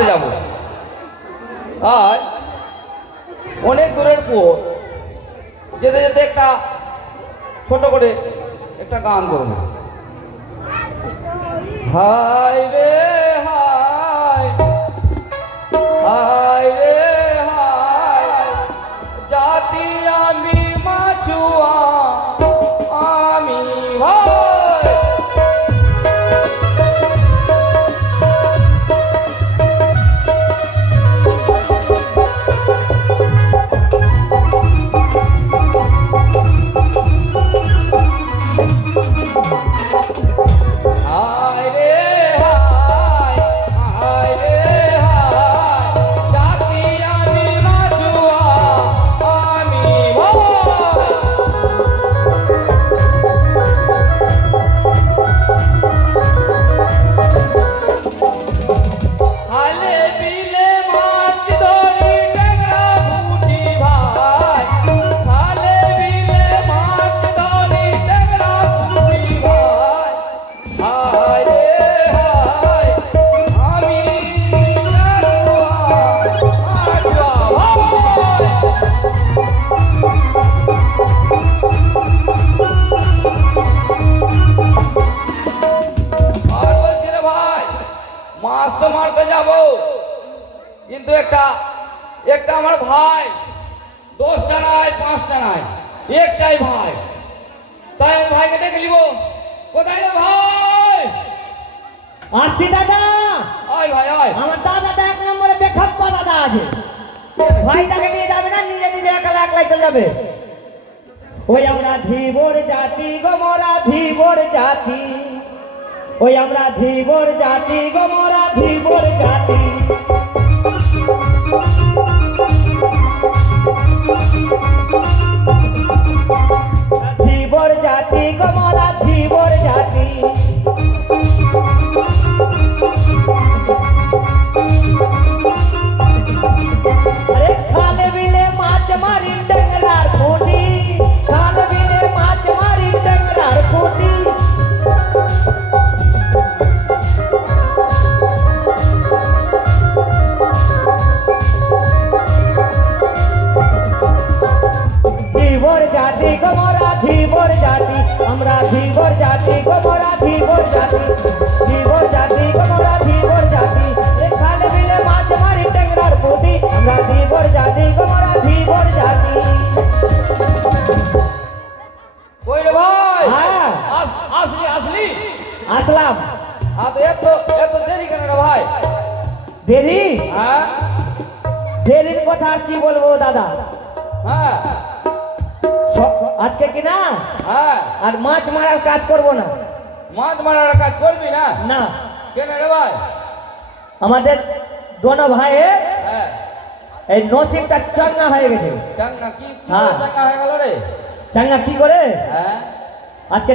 মারতে যাব। আর অনেক দূরের পর যেতে যেতে একটা ছোট করে একটা গান করব। হাই রে! ডেকে নিব কোথায় রে ভাই? আসছি দাদা। আয় ভাই আয়। আমার দাদাটা এক নম্বরে বেখাপ্পা দাদা আছে। ভাইটাকে নিয়ে যাবে না নিজে নিজে একলা একলাই চলে যাবে। ওই আমরা ধীবর জাতি গমরা ধীবর জাতি। ওই আমরা ধীবর জাতি গমরা ধীবর জাতি। জাতি আরে খালে বিলে মাছ মারি ডেংরার খুঁটি আসলাম এত এত দেরি কেন রে ভাই দেরি হ্যাঁ দেরির কথা আর কি বলব দাদা হ্যাঁ আজকে কি না? হ্যাঁ। আর মাছ মারার কাজ করব না। মাছ মারার কাজ করবি না? না। কেন রে ভাই? আমাদের দোনো ভাইয়ের হ্যাঁ। এই নসিবটা চাঙ্গা হয়ে গেছে। চাঙ্গা কি হ্যাঁ। চাঙ্গা হয়ে গেল রে? চাঙ্গা কি করে? হ্যাঁ। আজকে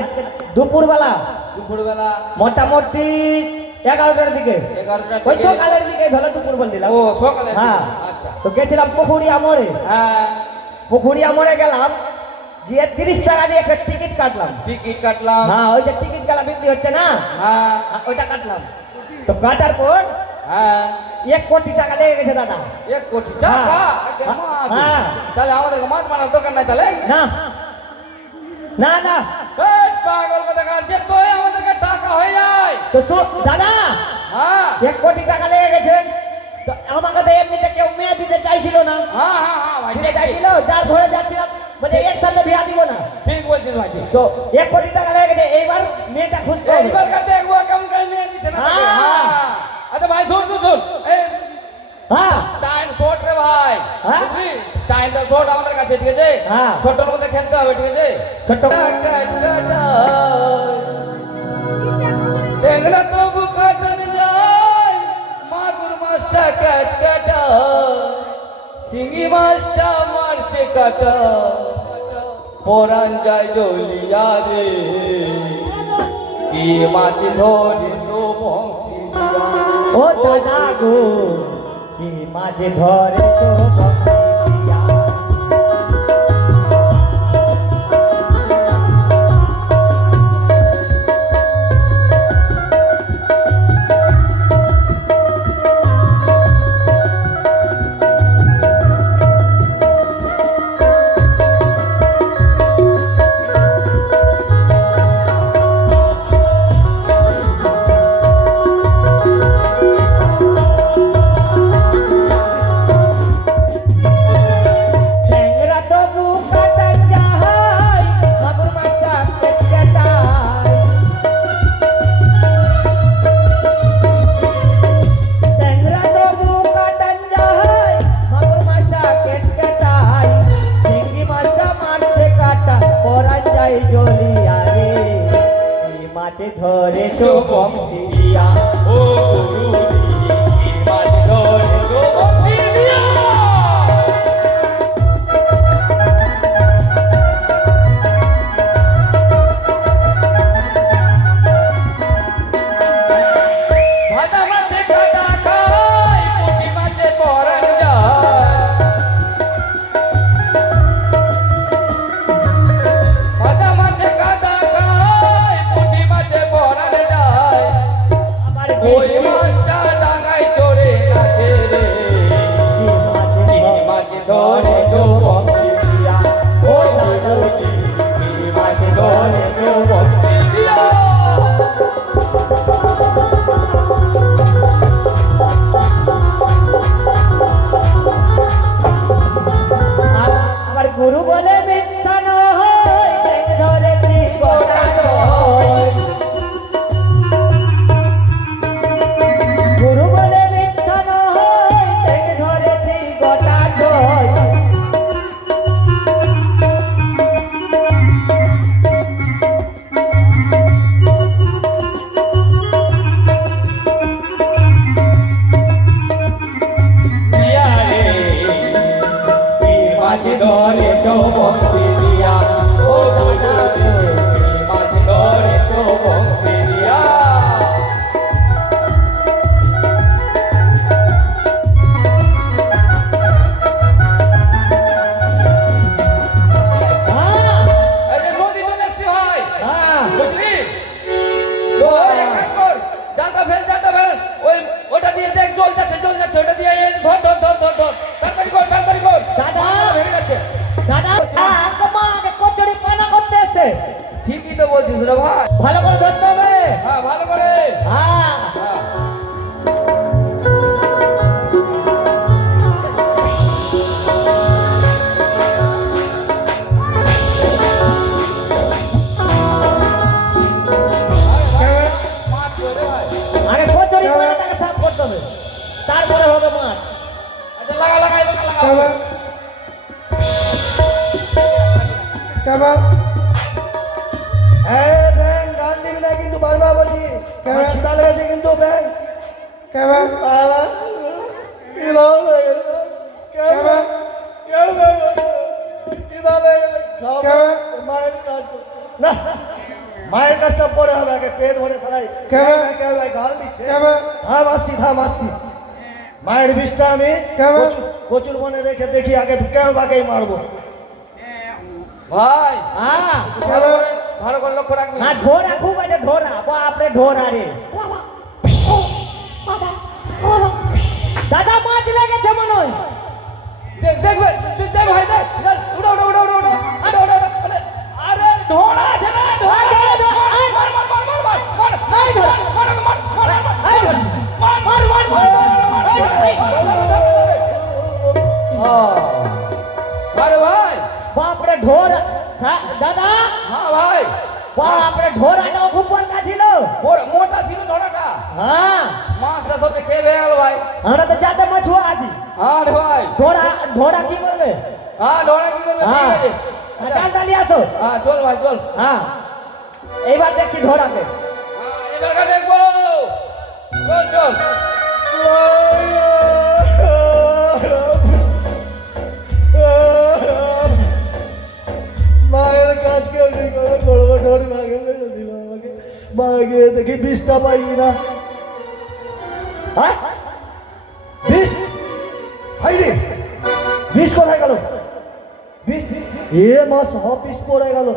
দুপুরবেলা দুপুরবেলা মোটামুটি এগারোটার দিকে। ওই সকালের দিকে ধরো দুপুর বল দিলাম। ও সকালে হ্যাঁ। আচ্ছা। তো গেছিলাম পুকুরিয়া মোড়ে হ্যাঁ। পুকুরিয়া মোড়ে গেলাম। গিয়ে তিরিশ টাকা দিয়ে একটা টিকিট কাটলাম। টিকিট কাটলাম। হ্যাঁ ওই যে টিকিট কাটা বিক্রি হচ্ছে না? হ্যাঁ। হ্যাঁ, ওইটা কাটলাম। তো কাটার পর হ্যাঁ। এক কোটি টাকা লেগে গেছে দাদা। এক কোটি টাকা? হ্যাঁ। হ্যাঁ। তাহলে আমাদের মাছ মারার দোকান নাই তাহলে? না। না না। পাগল কথা যে তো আমাদেরকে টাকা হয়ে যায়। তো দাদা। হ্যাঁ। এক কোটি টাকা লেগে গেছে। তো আমাকে তো এমনিতে কেউ মেয়ে দিতে চাইছিল না। হ্যাঁ হ্যাঁ হ্যাঁ। চাইছিল যার ধরে যাচ্ছিলাম ঠিক বলছিস ভাই। তো এক কোটি টাকা লেগে গেছে এইবার মেয়েটা খুশ করবে এইবার কা দেখব কেমন করে নিয়ে দিচ্ছে না। হ্যাঁ। হ্যাঁ। আচ্ছা ভাই ধর ধর এই হ্যাঁ। টাইম শর্ট রে ভাই। হ্যাঁ? বুঝলি? টাইমটা শর্ট আমাদের কাছে ঠিক আছে? হ্যাঁ। ছোট্টর মধ্যে খেলতে হবে ঠিক আছে? ছোট্ট টেংরা তবু কাটন যায়। মাগুর মাছটা কাট কাটা শিঙি মাছটা মারছে কাটা পরান যায় জলিয়া রে কি মাছ ধরে তো বংশী ও দাদা গো, কি মাঝে ধরে তো বকরিয়া। 特别生活。হ্যাঁ ব্যাং গান দিবি না কিন্তু বারবার বলছি কিন্তু ব্যাং। কেমন? কেমন? না মায়ের কাজটা পরে হবে আগে পেট ভরে খাই গাল দিচ্ছে। হ্যাঁ মারছি হ্যাঁ মারছি মায়ের বিষটা আমি কচুর- কচুর মনে রেখে দেখি আগে কেমন বাকেই মারবো। ভাই হ্যাঁ। ভালো করে লক্ষ্য রাখবি। হ্যাঁ ঢোরা খুব আছে ঢোরা বাপরে ঢোরা রে দাদা মাছ লেগেছে ঢোরা হ্যাঁ দাদা? হ্যাঁ ভাই। বাপরে ঢোরাটাও খুব বড় ছিল। মোটা ছিল ঢোড়াটা হ্যাঁ। মাছটা সবকে খেয়ে হয়ে গেল ভাই। আমরা তো যাতে মাছুয়া আছি হ্যাঁ রে ভাই। ঢোরা ঢোরা কি করবে? হ্যাঁ ঢোড়া কি করবে? হ্যাঁ। ডাল ডালি আসো। হ্যাঁ চল ভাই চল। হ্যাঁ। এইবার দেখছি ঢোরাকে। হ্যাঁ এবারটা দেখব। চল চল। গিয়ে দেখি বিষটা পাই না। বিষ? হাই রে বিষ কোথায় গেল? বিষ? এ মা সব বিষ পড়ে গেল।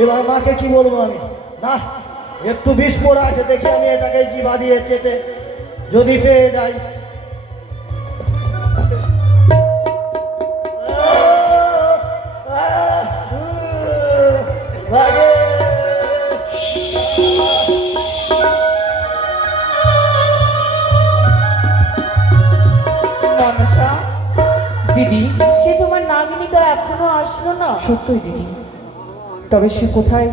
এবার মাকে কি বলব আমি? না একটু বিষ পড়ে আছে দেখি আমি এটাকে জিবা দিয়ে চেটে যদি পেয়ে যাই। দিদি সে তোমার নাগিনী তো এখনও আসলো না সত্যই দিদি তবে সে কোথায়